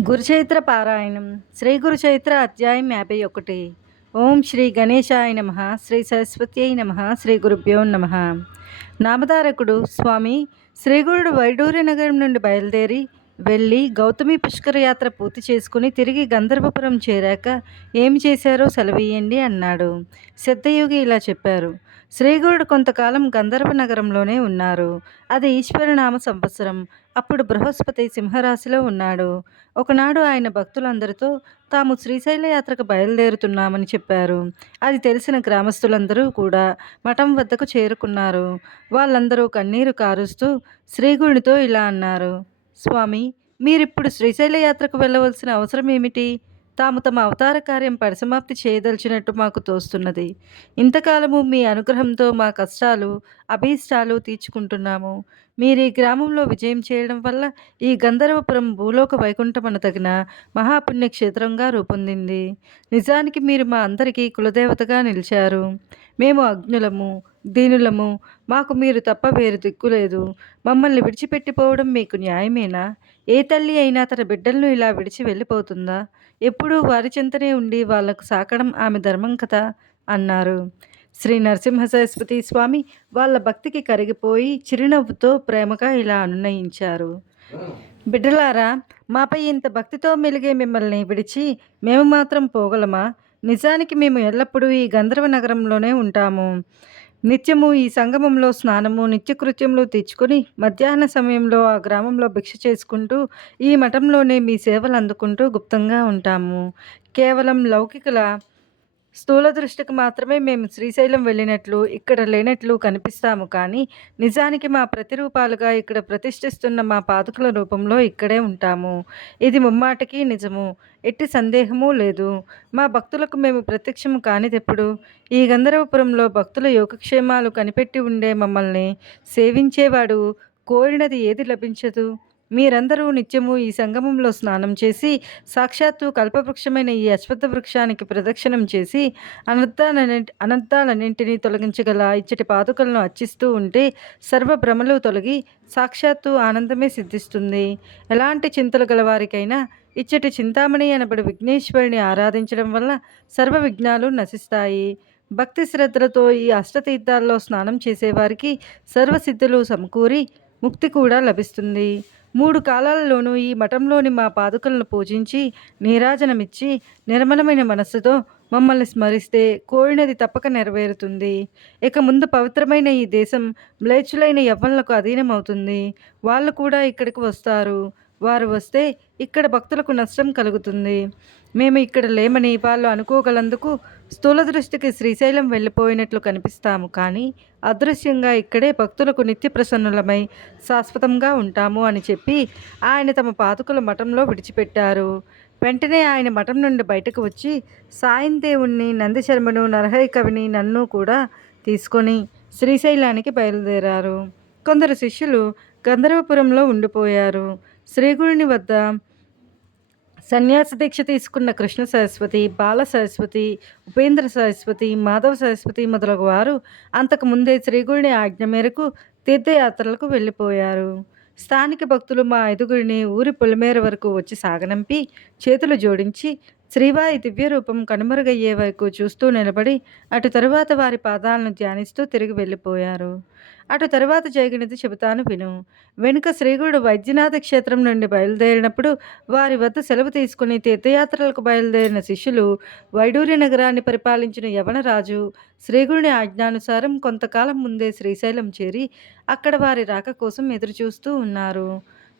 గురుచైత్ర పారాయణం శ్రీ గురుచైత్ర అధ్యాయం 51. ఓం శ్రీ గణేశాయ నమ, శ్రీ సరస్వత్యై నమ, శ్రీ గురుభ్యో నమ. నామధారకుడు స్వామి శ్రీగురుడు వైడూర్య నగరం నుండి బయలుదేరి వెళ్ళి గౌతమి పుష్కర యాత్ర పూర్తి చేసుకుని తిరిగి గంధర్వపురం చేరాక ఏమి చేశారో సెలవీయండి అన్నాడు. సిద్ధయోగి ఇలా చెప్పారు. శ్రీగురుడు కొంతకాలం గంధర్వ నగరంలోనే ఉన్నారు. అది ఈశ్వరనామ సంవత్సరం. అప్పుడు బృహస్పతి సింహరాశిలో ఉన్నాడు. ఒకనాడు ఆయన భక్తులందరితో తాము శ్రీశైల యాత్రకు బయలుదేరుతున్నామని చెప్పారు. అది తెలిసిన గ్రామస్తులందరూ కూడా మఠం వద్దకు చేరుకున్నారు. వాళ్ళందరూ కన్నీరు కారుస్తూ శ్రీగురునితో ఇలా అన్నారు. స్వామి, మీరిప్పుడు శ్రీశైల యాత్రకు వెళ్ళవలసిన అవసరం ఏమిటి? తాము తమ అవతార కార్యం పరిసమాప్తి చేయదలిచినట్టు మాకు తోస్తున్నది. ఇంతకాలము మీ అనుగ్రహంతో మా కష్టాలు అభీష్టాలు తీర్చుకుంటున్నాము. మీరు ఈ గ్రామంలో విజయం చేయడం వల్ల ఈ గంధర్వపురం భూలోక వైకుంఠమనదగిన మహాపుణ్యక్షేత్రంగా రూపొందింది. నిజానికి మీరు మా అందరికీ కులదేవతగా నిలిచారు. మేము అజ్ఞులము, దీనులము. మాకు మీరు తప్ప వేరు దిక్కులేదు. మమ్మల్ని విడిచిపెట్టిపోవడం మీకు న్యాయమేనా? ఏ తల్లి అయినా తన బిడ్డలను ఇలా విడిచి వెళ్ళిపోతుందా? ఎప్పుడూ వారి చింతనే ఉండి వాళ్లకు సాకడం ఆమె ధర్మం కదా అన్నారు. శ్రీ నరసింహ సరస్వతి స్వామి వాళ్ళ భక్తికి కరిగిపోయి చిరునవ్వుతో ప్రేమగా ఇలా అనునయించారు. బిడ్డలారా, మాపై ఇంత భక్తితో మెలిగే మిమ్మల్ని విడిచి మేము మాత్రం పోగలమా? నిజానికి మేము ఎల్లప్పుడూ ఈ గంధర్వ నగరంలోనే ఉంటాము. నిత్యము ఈ సంగమంలో స్నానము నిత్యకృత్యములు తెచ్చుకొని మధ్యాహ్న సమయంలో ఆ గ్రామంలో భిక్ష చేసుకుంటూ ఈ మఠంలోనే మీ సేవలు అందుకుంటూ గుప్తంగా ఉంటాము. కేవలం లౌకికుల స్థూల దృష్టికి మాత్రమే మేము శ్రీశైలం వెళ్ళినట్లు ఇక్కడ లేనట్లు కనిపిస్తాము, కానీ నిజానికి మా ప్రతిరూపాలుగా ఇక్కడ ప్రతిష్ఠిస్తున్న మా పాదుకల రూపంలో ఇక్కడే ఉంటాము. ఇది ముమ్మాటికి నిజము, ఎట్టి సందేహమూ లేదు. మా భక్తులకు మేము ప్రత్యక్షము కానిదెప్పుడు? ఈ గంధర్వపురంలో భక్తుల యోగక్షేమాలు కనిపెట్టి ఉండే మమ్మల్ని సేవించేవాడు కోరినది ఏది లభించదు? మీరందరూ నిత్యము ఈ సంగమంలో స్నానం చేసి సాక్షాత్తు కల్పవృక్షమైన ఈ అశ్వత్థ వృక్షానికి ప్రదక్షిణం చేసి అనంతాలన్నింటినీ తొలగించగల ఇచ్చటి పాదుకలను అర్చిస్తూ ఉంటే సర్వభ్రమలు తొలగి సాక్షాత్తు ఆనందమే సిద్ధిస్తుంది. ఎలాంటి చింతలు గలవారికైనా ఇచ్చటి చింతామణి అనబడి విఘ్నేశ్వరిని ఆరాధించడం వల్ల సర్వ విఘ్నాలు నశిస్తాయి. భక్తి శ్రద్ధలతో ఈ అష్టతీర్థాల్లో స్నానం చేసేవారికి సర్వసిద్ధులు సమకూరి ముక్తి కూడా లభిస్తుంది. 3 కాలాలలోనూ ఈ మఠంలోని మా పాదుకలను పూజించి నీరాజనమిచ్చి నిర్మలమైన మనస్సుతో మమ్మల్ని స్మరిస్తే కోరినది తప్పక నెరవేరుతుంది. ఇక ముందు పవిత్రమైన ఈ దేశం మ్లేచ్చులైన యవ్వనులకు అధీనమవుతుంది. వాళ్ళు కూడా ఇక్కడికి వస్తారు. వారు వస్తే ఇక్కడ భక్తులకు నష్టం కలుగుతుంది. మేము ఇక్కడ లేమని వాళ్ళు అనుకోగలందుకు స్థూల దృష్టికి శ్రీశైలం వెళ్ళిపోయినట్లు కనిపిస్తాము, కానీ అదృశ్యంగా ఇక్కడే భక్తులకు నిత్య ప్రసన్నులమై శాశ్వతంగా ఉంటాము అని చెప్పి ఆయన తమ పాదుకల మఠంలో విడిచిపెట్టారు. వెంటనే ఆయన మఠం నుండి బయటకు వచ్చి సాయం దేవుణ్ణి, నందిశర్మను, నరహరి కవిని, నన్ను కూడా తీసుకొని శ్రీశైలానికి బయలుదేరారు. కొందరు శిష్యులు గంధర్వపురంలో ఉండిపోయారు. శ్రీగురుని వద్ద సన్యాస దీక్ష తీసుకున్న కృష్ణ సరస్వతి, బాల సరస్వతి, ఉపేంద్ర సరస్వతి, మాధవ సరస్వతి మొదలగు వారు అంతకుముందే శ్రీగురుని ఆజ్ఞ మేరకు తీర్థయాత్రలకు వెళ్ళిపోయారు. స్థానిక భక్తులు మా ఐదుగురిని ఊరి పొలిమేర వరకు వచ్చి సాగనంపి చేతులు జోడించి శ్రీవారి దివ్య రూపం కనుమరుగయ్యే వరకు చూస్తూ నిలబడి అటు తరువాత వారి పాదాలను ధ్యానిస్తూ తిరిగి వెళ్ళిపోయారు. అటు తరువాత జరిగినది చెబుతాను విను. వెనుక శ్రీగురుడు వైద్యనాథ క్షేత్రం నుండి బయలుదేరినప్పుడు వారి వద్ద సెలవు తీసుకుని తీర్థయాత్రలకు బయలుదేరిన శిష్యులు వైడూర్య నగరాన్ని పరిపాలించిన యవనరాజు శ్రీగురుని ఆజ్ఞానుసారం కొంతకాలం ముందే శ్రీశైలం చేరి అక్కడ వారి రాక కోసం ఎదురుచూస్తూ ఉన్నారు.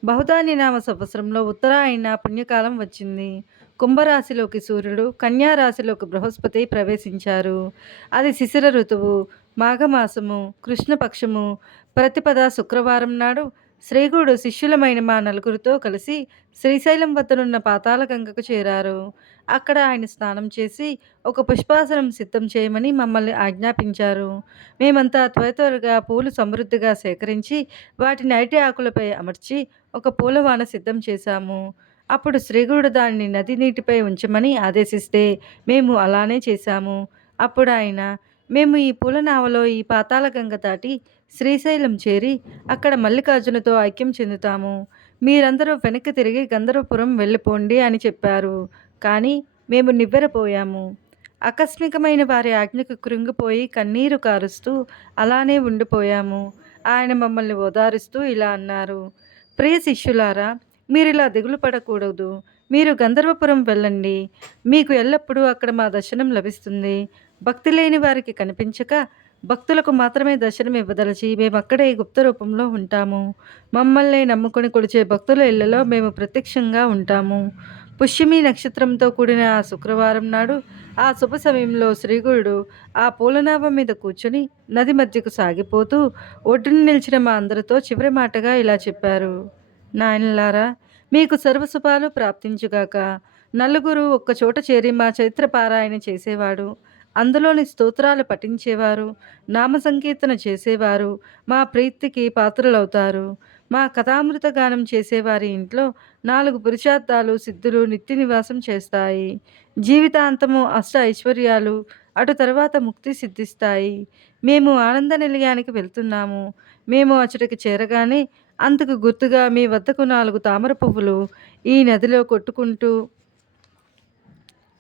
బహుధాన్యనామ సంవత్సరంలో ఉత్తరాయణ పుణ్యకాలం వచ్చింది. కుంభరాశిలోకి సూర్యుడు, కన్యారాశిలోకి బృహస్పతి ప్రవేశించారు. అది శిశిర ఋతువు, మాఘమాసము, కృష్ణపక్షము, ప్రతిపద శుక్రవారం నాడు శ్రీగురుడు శిష్యులమైన మా నలుగురితో కలిసి శ్రీశైలం వద్దనున్న పాతాళ గంగకు చేరారు. అక్కడ ఆయన స్నానం చేసి ఒక పుష్పాసనం సిద్ధం చేయమని మమ్మల్ని ఆజ్ఞాపించారు. మేమంతా త్వరగా పూలు సమృద్ధిగా సేకరించి వాటిని అరటి ఆకులపై అమర్చి ఒక పూలవాన సిద్ధం చేశాము. అప్పుడు శ్రీగురుడు దానిని నది నీటిపై ఉంచమని ఆదేశిస్తే మేము అలానే చేశాము. అప్పుడు ఆయన, మేము ఈ పూల నావలో ఈ పాతాళ గంగ దాటి శ్రీశైలం చేరి అక్కడ మల్లికార్జునతో ఐక్యం చెందుతాము. మీరందరూ వెనక్కి తిరిగి గంధర్వపురం వెళ్ళిపోండి అని చెప్పారు. కానీ మేము నివ్వెరపోయాము. ఆకస్మికమైన వారి ఆజ్ఞకు కృంగిపోయి కన్నీరు కారుస్తూ అలానే ఉండిపోయాము. ఆయన మమ్మల్ని ఓదారుస్తూ ఇలా అన్నారు. ప్రియ శిష్యులారా, మీరిలా దిగులు పడకూడదు. మీరు గంధర్వపురం వెళ్ళండి. మీకు ఎల్లప్పుడూ అక్కడ మా దర్శనం లభిస్తుంది. భక్తి లేని వారికి కనిపించక భక్తులకు మాత్రమే దర్శనం ఇవ్వదలచి మేమక్కడే గుప్త రూపంలో ఉంటాము. మమ్మల్ని నమ్ముకొని కొలిచే భక్తుల ఇళ్లలో మేము ప్రత్యక్షంగా ఉంటాము. పుష్యమి నక్షత్రంతో కూడిన ఆ శుక్రవారం నాడు ఆ శుభ సమయంలో శ్రీగురుడు ఆ పూలనాభ మీద కూర్చొని నది మధ్యకు సాగిపోతూ ఒడ్డున నిలిచిన మా అందరితో చివరి మాటగా ఇలా చెప్పారు. నాయనలారా, మీకు సర్వశుభాలు ప్రాప్తించుగాక. నలుగురు ఒక్కచోట చేరి మా చరిత్ర పారాయణ చేసేవాడు, అందులోని స్తోత్రాలు పఠించేవారు, నామ సంకీర్తన చేసేవారు మా ప్రీతికి పాత్రులవుతారు. మా కథామృత గానం చేసేవారి ఇంట్లో 4 పురుషార్థాలు సిద్ధులు నిత్య నివాసం చేస్తాయి. జీవితాంతము అష్ట ఐశ్వర్యాలు, అటు తరువాత ముక్తి సిద్ధిస్తాయి. మేము ఆనంద నిలయానికి వెళ్తున్నాము. మేము అచ్చటికి చేరగానే అందుకు గుర్తుగా మీ వద్దకు 4 తామర పువ్వులు ఈ నదిలో కొట్టుకుంటూ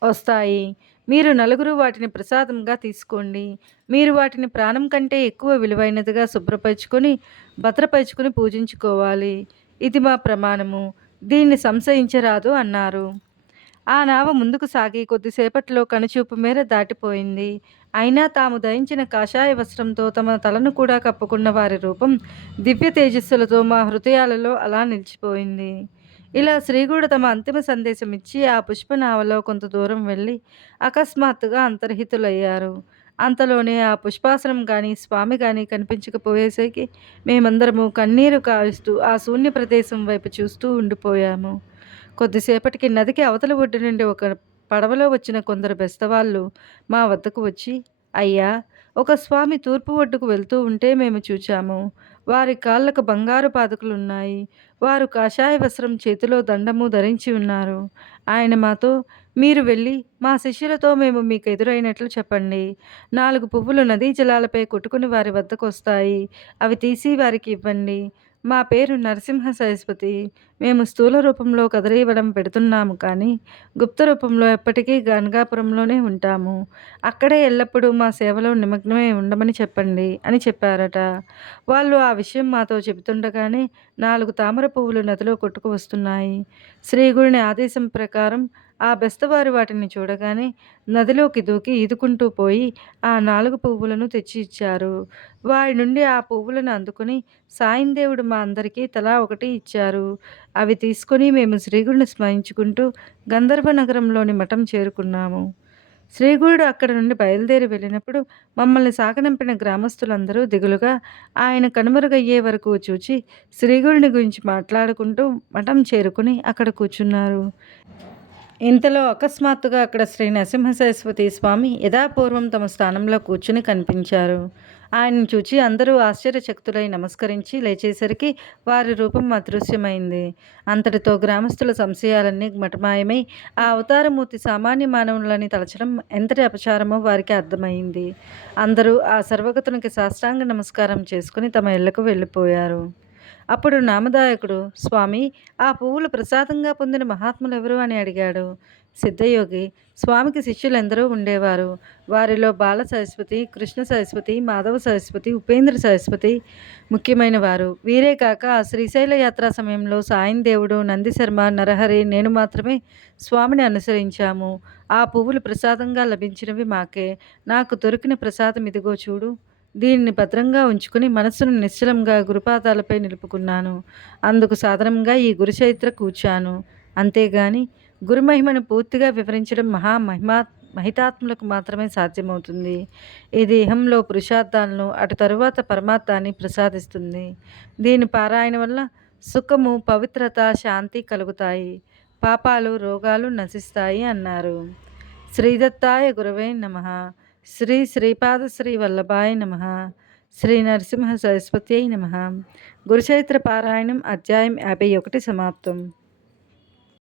వస్తాయి. మీరు నలుగురు వాటిని ప్రసాదంగా తీసుకోండి. మీరు వాటిని ప్రాణం కంటే ఎక్కువ విలువైనదిగా శుభ్రపరుచుకొని భద్రపరుచుకొని పూజించుకోవాలి. ఇది మా ప్రమాణము. దీన్ని సంశయించరాదు అన్నారు. ఆ నావ ముందుకు సాగి కొద్దిసేపట్లో కనుచూపు మేర దాటిపోయింది. అయినా తాము ధరించిన కాషాయ వస్త్రంతో తమ తలను కూడా కప్పుకున్న వారి రూపం దివ్య తేజస్సులతో మా హృదయాలలో అలా నిలిచిపోయింది. ఇలా శ్రీగుడు తమ అంతిమ సందేశం ఇచ్చి ఆ పుష్పనావలో కొంత దూరం వెళ్ళి అకస్మాత్తుగా అంతర్హితులయ్యారు. అంతలోనే ఆ పుష్పాసనం కానీ స్వామి కానీ కనిపించకపోయేసరికి మేమందరము కన్నీరు కారుస్తూ ఆ శూన్య ప్రదేశం వైపు చూస్తూ ఉండిపోయాము. కొద్దిసేపటికి నదికి అవతల ఒడ్డు నుండి ఒక పడవలో వచ్చిన కొందరు బెస్తవాళ్ళు మా వద్దకు వచ్చి, అయ్యా, ఒక స్వామి తూర్పు ఒడ్డుకు వెళ్తూ ఉంటే మేము చూచాము. వారి కాళ్ళకు బంగారు పాదుకలున్నాయి. వారు కాషాయ వస్త్రం చేతిలో దండము ధరించి ఉన్నారు. ఆయన మాతో, మీరు వెళ్ళి మా శిష్యులతో మేము మీకు ఎదురైనట్లు చెప్పండి. 4 పువ్వులు నదీ జలాలపై కొట్టుకుని వారి వద్దకు వస్తాయి. అవి తీసి వారికి ఇవ్వండి. మా పేరు నరసింహ సరస్వతి. మేము స్థూల రూపంలో కదలివ్వడం పెడుతున్నాము కానీ గుప్త రూపంలో ఎప్పటికీ గంగాపురంలోనే ఉంటాము. అక్కడే ఎల్లప్పుడూ మా సేవలో నిమగ్నమై ఉండమని చెప్పండి అని చెప్పారట. వాళ్ళు ఆ విషయం మాతో చెబుతుండగానే 4 తామర పువ్వులు నదిలో కొట్టుకు వస్తున్నాయి. శ్రీగురుని ఆదేశం ప్రకారం ఆ బెస్తవారు వాటిని చూడగానే నదిలోకి దూకి ఈదుకుంటూ పోయి ఆ 4 పువ్వులను తెచ్చి ఇచ్చారు. వారి నుండి ఆ పువ్వులను అందుకుని సాయందేవుడు మా అందరికీ తలా ఒకటి ఇచ్చారు. అవి తీసుకొని మేము శ్రీగుడిని స్మరించుకుంటూ గంధర్వ నగరంలోని మఠం చేరుకున్నాము. శ్రీగురుడు అక్కడ నుండి బయలుదేరి వెళ్ళినప్పుడు మమ్మల్ని సాగనంపిన గ్రామస్తులందరూ దిగులుగా ఆయన కనుమరుగయ్యే వరకు చూచి శ్రీగురుని గురించి మాట్లాడుకుంటూ మఠం చేరుకుని అక్కడ కూర్చున్నారు. ఇంతలో అకస్మాత్తుగా అక్కడ శ్రీ నరసింహ సరస్వతి స్వామి యథాపూర్వం తమ స్థానంలో కూర్చుని కనిపించారు. ఆయనను చూచి అందరూ ఆశ్చర్యచకితులై నమస్కరించి లేచేసరికి వారి రూపం అదృశ్యమైంది. అంతటితో గ్రామస్తుల సంశయాలన్నీ మటమాయమై ఆ అవతారమూర్తి సామాన్య మానవులని తలచడం ఎంతటి అపచారమో వారికి అర్థమైంది. అందరూ ఆ సర్వగతునికి సాష్టాంగ నమస్కారం చేసుకుని తమ ఇళ్లకు వెళ్ళిపోయారు. అప్పుడు నామధాయకుడు, స్వామి, ఆ పువ్వులు ప్రసాదంగా పొందిన మహాత్ములెవరు అని అడిగాడు. సిద్ధయోగి, స్వామికి శిష్యులెందరో ఉండేవారు. వారిలో బాల సరస్వతి, కృష్ణ సరస్వతి, మాధవ సరస్వతి, ఉపేంద్ర సరస్వతి ముఖ్యమైన వారు. వీరే కాక ఆ శ్రీశైల యాత్రా సమయంలో సాయందేవుడు, నందిశర్మ, నరహరి, నేను మాత్రమే స్వామిని అనుసరించాము. ఆ పువ్వులు ప్రసాదంగా లభించినవి మాకే. నాకు దొరికిన ప్రసాదం ఇదిగో చూడు. దీనిని భద్రంగా ఉంచుకుని మనస్సును నిశ్చలంగా గురుపాదాలపై నిలుపుకున్నాను. అందుకు సాధనంగా ఈ గురుచరిత్ర కూర్చాను. అంతేగాని గురుమహిమను పూర్తిగా వివరించడం మహితాత్ములకు మాత్రమే సాధ్యమవుతుంది. ఈ దేహంలో పురుషార్థాలను అటు తరువాత పరమార్థాన్ని ప్రసాదిస్తుంది. దీని పారాయణ వల్ల సుఖము, పవిత్రత, శాంతి కలుగుతాయి. పాపాలు, రోగాలు నశిస్తాయి అన్నారు. శ్రీదత్తాయ గురవే నమః. శ్రీ శ్రీపాద శ్రీ వల్లభాయ నమః. శ్రీ నరసింహ సరస్వత్యై నమః. గురుచరిత్ర పారాయణం అధ్యాయం 51 సమాప్తం.